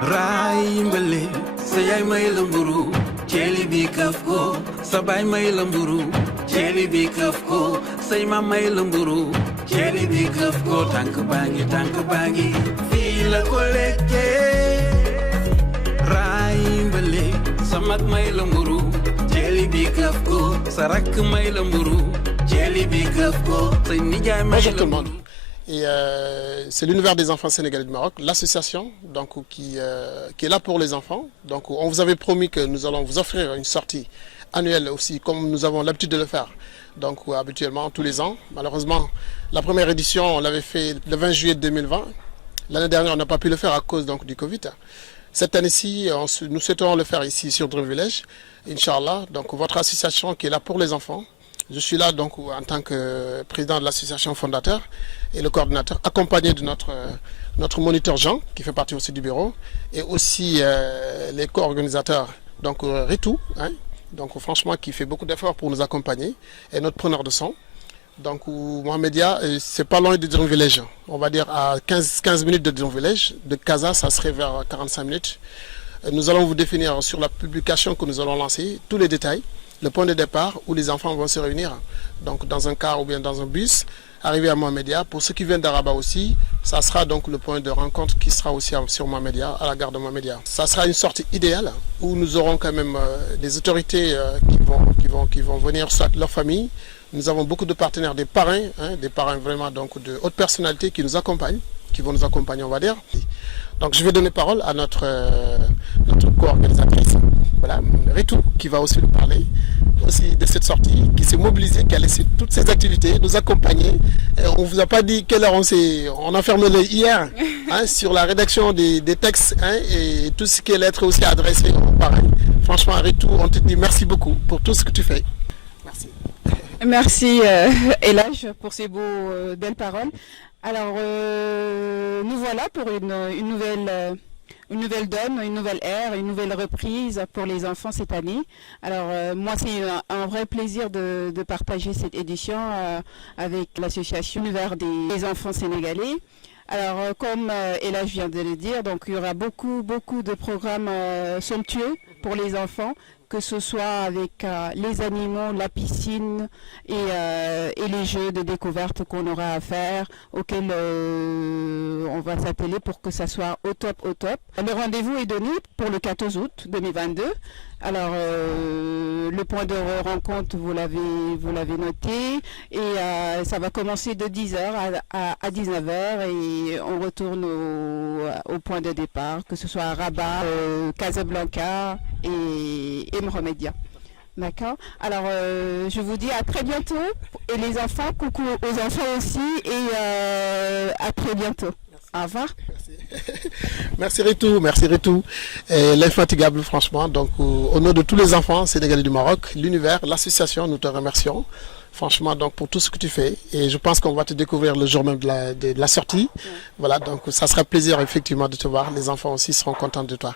Raimbale, sayay may lamburu, cheli bi kafko, sabay may lamburu, cheli bi kafko, say ma may lamburu, cheli bi kafko, tank bangi, fila koleke. Raimbale, samak may lamburu, cheli bi kafko, sarak may lamburu, cheli bi kafko, say nijay may lamburu. Et c'est l'univers des enfants sénégalais du Maroc, l'association donc, qui est là pour les enfants. Donc on vous avait promis que nous allons vous offrir une sortie annuelle aussi, comme nous avons l'habitude de le faire. Donc habituellement tous les ans. Malheureusement, la première édition, on l'avait fait le 20 juillet 2020. L'année dernière, on n'a pas pu le faire à cause donc, du Covid. Cette année-ci, nous souhaitons le faire ici sur Dream Village, Inch'Allah. Donc votre association qui est là pour les enfants. Je suis là donc en tant que président de l'association fondateur et le coordinateur, accompagné de notre moniteur Jean, qui fait partie aussi du bureau, et aussi les co-organisateurs, donc Ritou, hein, donc franchement qui fait beaucoup d'efforts pour nous accompagner, et notre preneur de son. Donc Mohamedia, c'est pas loin de Dream Village, on va dire à 15 minutes de Dream Village, de Casa ça serait vers 45 minutes. Nous allons vous définir sur la publication que nous allons lancer, tous les détails. Le point de départ où les enfants vont se réunir, donc dans un car ou bien dans un bus, arriver à Mohamedia. Pour ceux qui viennent d'Araba aussi, ça sera donc le point de rencontre qui sera aussi sur Mohamedia, à la gare de Mohamedia. Ça sera une sortie idéale où nous aurons quand même des autorités qui vont venir, soit leur famille. Nous avons beaucoup de partenaires, des parrains vraiment donc de haute personnalité qui nous accompagnent, qui vont nous accompagner on va dire. Donc je vais donner parole à notre co-organisatrice, voilà, Ritou, qui va aussi nous parler aussi de cette sortie, qui s'est mobilisée, qui a laissé toutes ses activités, nous accompagner. Et on ne vous a pas dit quelle heure on a fermé hier hein, sur la rédaction des textes hein, et tout ce qui est lettre aussi adressé aux parents. Franchement, Ritou, on te dit merci beaucoup pour tout ce que tu fais. Merci. Merci Elage pour ces belles paroles. Alors, nous voilà pour une nouvelle donne, une nouvelle ère, une nouvelle reprise pour les enfants cette année. Alors, moi, c'est un vrai plaisir de partager cette édition avec l'association Univers des enfants sénégalais. Alors, comme Elage vient de le dire, donc il y aura beaucoup de programmes somptueux pour les enfants, que ce soit avec les animaux, la piscine et les jeux de découverte qu'on aura à faire, auxquels on va s'atteler pour que ça soit au top. Le rendez-vous est donné pour le 14 août 2022. Alors, le point de rencontre, vous l'avez noté, et ça va commencer de 10h à 19h, et on retourne au point de départ, que ce soit à Rabat, Casablanca et Mohamedia. D'accord. Alors, je vous dis à très bientôt, et les enfants, coucou aux enfants aussi, et à très bientôt. Au revoir. Merci Ritou. L'infatigable franchement. Donc au nom de tous les enfants sénégalais du Maroc, l'univers, l'association, nous te remercions. Franchement donc pour tout ce que tu fais. Et je pense qu'on va te découvrir le jour même de la sortie. Voilà, donc ça sera plaisir effectivement de te voir. Les enfants aussi seront contents de toi.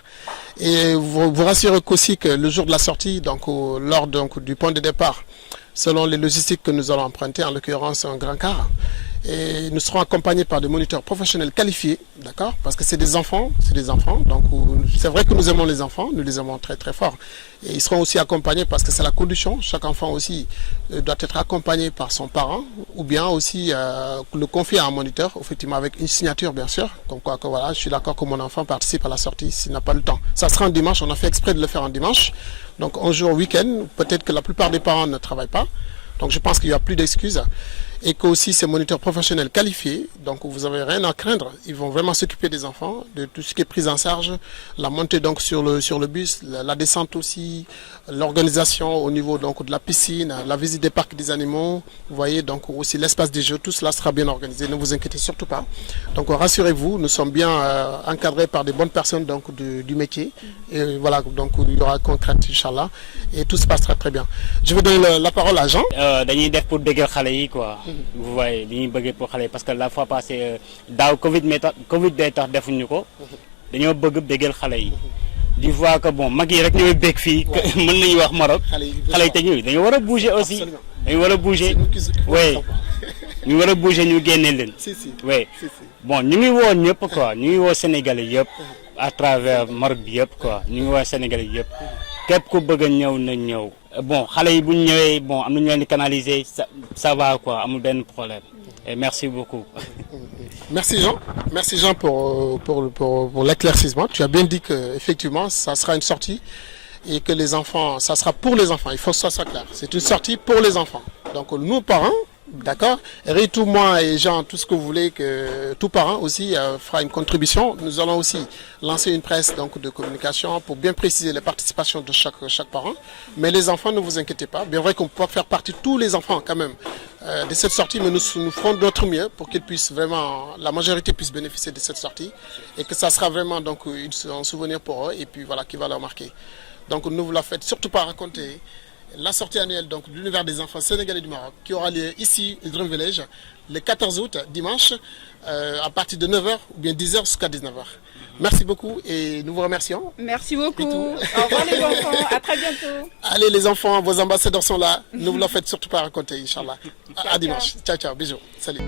Et vous rassurez aussi que le jour de la sortie, donc lors du point de départ, selon les logistiques que nous allons emprunter, en l'occurrence un grand car, et nous serons accompagnés par des moniteurs professionnels qualifiés, d'accord, parce que c'est des enfants, donc c'est vrai que nous aimons les enfants, nous les aimons très très fort, et ils seront aussi accompagnés parce que c'est la condition, chaque enfant aussi doit être accompagné par son parent, ou bien aussi le confier à un moniteur, effectivement avec une signature bien sûr, comme quoi que voilà, je suis d'accord que mon enfant participe à la sortie s'il n'a pas le temps. Ça sera un dimanche, on a fait exprès de le faire un dimanche, donc un jour week-end, peut-être que la plupart des parents ne travaillent pas, donc je pense qu'il n'y a plus d'excuses. Et que aussi ces moniteurs professionnels qualifiés, donc vous n'avez rien à craindre, ils vont vraiment s'occuper des enfants, de tout ce qui est prise en charge, la montée donc sur le bus, la descente aussi, l'organisation au niveau donc de la piscine, la visite des parcs des animaux, vous voyez donc aussi l'espace des jeux, tout cela sera bien organisé, ne vous inquiétez surtout pas. Donc rassurez-vous, nous sommes bien encadrés par des bonnes personnes donc du métier, et voilà, donc il y aura concrète Inch'Allah, et tout se passera très bien. Je vais donner la parole à Jean. Dañuy def pour bégal xale yi quoi. Vous voyez li ñuy bëggee pour xale parce que la fois passée daaw Covid day tax defuñu ko dañoo bëgg bégal xale yi di voir que bon mag yi rek ñooy bég fii mën nañu wax Maroc xale yi te ñuy dañu war a bouger aussi dañu war a bouger oui ñu war a bouger ñu génne leen oui bon ñu ngi woo ñëpp quoi ñu ngi woo Sénégalais yëpp à travers Maroc bi yëpp quoi ñu ngi waa Sénégalais yëpp képp ku bëgg a ñëw na ñëw bon xale yi bu ñu ñëwee bon am na ñu leen di canaliser ça va quoi amul benn problème et merci beaucoup. Merci Jean pour l'éclaircissement. Tu as bien dit que effectivement ça sera une sortie et que les enfants, ça sera pour les enfants. Il faut que ça soit clair. C'est une sortie pour les enfants. Donc nous parents, d'accord, Ritou, moi et Jean, tout ce que vous voulez, que tout parent aussi fera une contribution. Nous allons aussi lancer une presse donc, de communication pour bien préciser les participations de chaque parent. Mais les enfants, ne vous inquiétez pas. Bien vrai qu'on peut faire partie tous les enfants quand même de cette sortie, mais nous ferons notre mieux pour qu'ils puissent vraiment, la majorité puisse bénéficier de cette sortie et que ça sera vraiment donc un souvenir pour eux et puis voilà qui va leur marquer. Donc ne vous la faites surtout pas raconter. La sortie annuelle donc, de l'univers des enfants sénégalais du Maroc qui aura lieu ici au Dream Village le 14 août, dimanche, à partir de 9h ou bien 10h jusqu'à 19h. Merci beaucoup et nous vous remercions. Merci beaucoup. Au revoir les enfants, à très bientôt. Allez les enfants, vos ambassadeurs sont là. Ne vous la faites surtout pas raconter, Inch'Allah. À dimanche. Ciao, ciao, bisous. Salut.